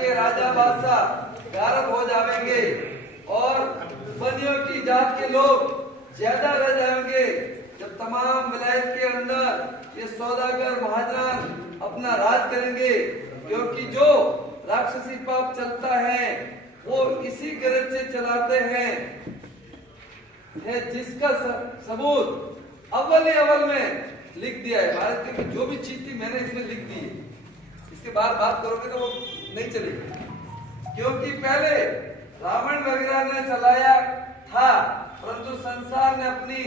के राजा बादशाह गायब हो जाएंगे और बनियों की जात के लोग ज्यादा रह जाएंगे। जब तमाम विलायत के अंदर ये सौदागर महाजन अपना राज करेंगे, क्योंकि जो राक्षसी पाप चलता है वो इसी गरज से चलाते हैं, जिसका सबूत अव्वल में लिख दिया है। भारत की जो भी चीज थी मैंने इसमें लिख दी है, इसके बाद बात करोगे तो वो नहीं चलेगी, क्योंकि पहले रावण वगैरह ने चलाया था, परंतु संसार ने अपनी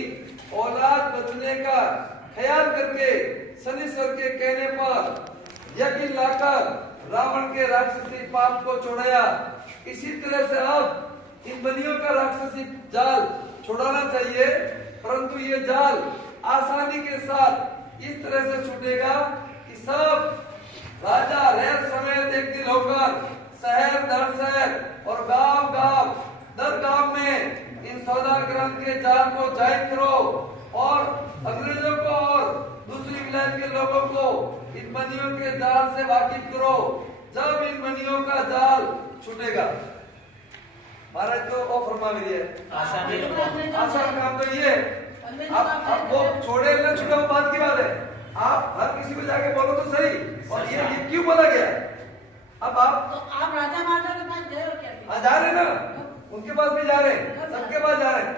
औलाद बचने का ख्याल करके शनिश्वर के कहने पर यज्ञ लाकर रावण के राक्षसी पाप को छोड़ाया। इसी तरह से अब इन बनियों का राक्षसी जाल छुड़ाना चाहिए, परंतु ये जाल आसानी के साथ इस तरह से छूटेगा कि सब राजा रह समेत एक दिन होकर शहर दर शहर और गांव दर गांव में इन सौदागरों के जाल को जाहिर करो और अंग्रेजों को और दूसरी विलायत के लोगों को इन बनियों के जाल से वाकिफ करो। जब इन बनियों का जाल छूटेगा, महाराज तो वो फरमा भी है आसान काम तो ये आप वो छोड़े ना छुड़ा वो बात की बात है। आप हर किसी को जाके बोलो तो सही, और ये क्यों बोला गया? अब आप राजा महाराजा के पास गए हो क्या? जा रहे ना, उनके पास भी जा रहे हैं, सबके पास जा रहे हैं।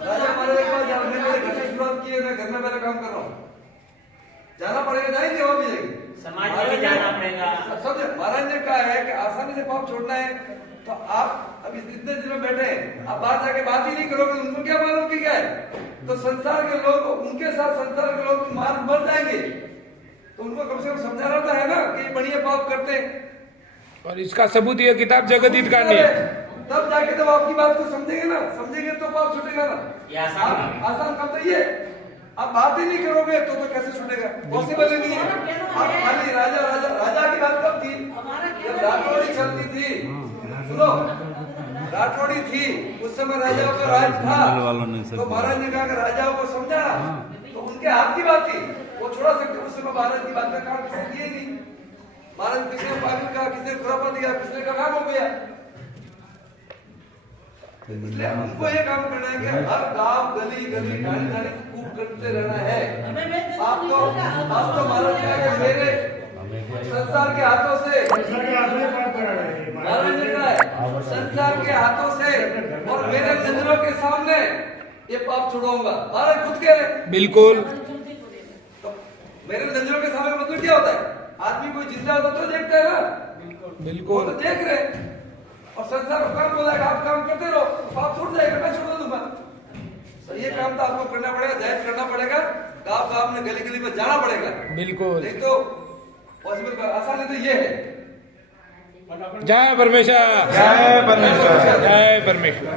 राजा महाराजा के पास जा रहे हैं, मेरे घर से शुरुआत की है, मैं घर में मेरा काम कर रहा हूँ, जाना पड़ेगा, जाएंगे वो भी जाएंगे, समाज में भी जाना पड़ेगा। सब महाराज ने कहा है कि आसानी से पाप छोड़ना है, तो आप अभी इतने दिन में बैठे हैं, आप बाहर जाके बात ही नहीं करोगे, उनको क्या मालूम कि क्या है? तो संसार के लोग, उनके साथ संसार के लोग मर जाएंगे, तो उनको कम से कम समझाना तो है ना कि बढ़िया पाप करते हैं। और इसका सबूत ये किताब जगत हित का नहीं है, तब जाके तो आपकी बात को समझेंगे ना, समझेंगे तो पाप छूटेगा ना। आसान काम तो ये, आप बात ही नहीं करोगे तो कैसे छूटेगा? पॉसिबल ही नहीं है। आप खाली राजा की बात कब थी? जब राठौड़ी चलती थी, सुनो, राठौड़ी थी उस समय राजाओं का राज था, तो महाराज ने कहा कि राजाओं को समझाना, तो उनके हाथ की बात थी, वो छोड़ा सकते। उस समय महाराज की बात का काम किसी किए नहीं। महाराज किसी ने पागल कहा, किसी ने खुरापा दिया, किसी का काम हो गया। इसलिए हमको ये काम करना है कि हर गांव गली ढाणी खूब करते रहना है। आप तो महाराज का मेरे संसार के हाथों से, महाराज ने कहा है संसार के हाथों से और मेरे नजरों के सामने ये पाप छुड़ाऊंगा। महाराज खुद कह रहे। बिल्कुल। तो मेरे नजरों के सामने मतलब क्या होता है? आदमी कोई जिंदा होता तो देखता है ना, बिल्कुल तो देख रहे, और संसार का काम बोला आप काम करते रहो, पाप छूट जाएगा, मैं छोड़ दूंगा। तो ये काम तो आपको करना पड़ेगा, जाहिर करना पड़ेगा, गांव में गली में जाना पड़ेगा। बिल्कुल, नहीं तो पॉसिबल आसान है तो ये है। जय परमेश्वर, जय परमेश्वर, जय परमेश्वर।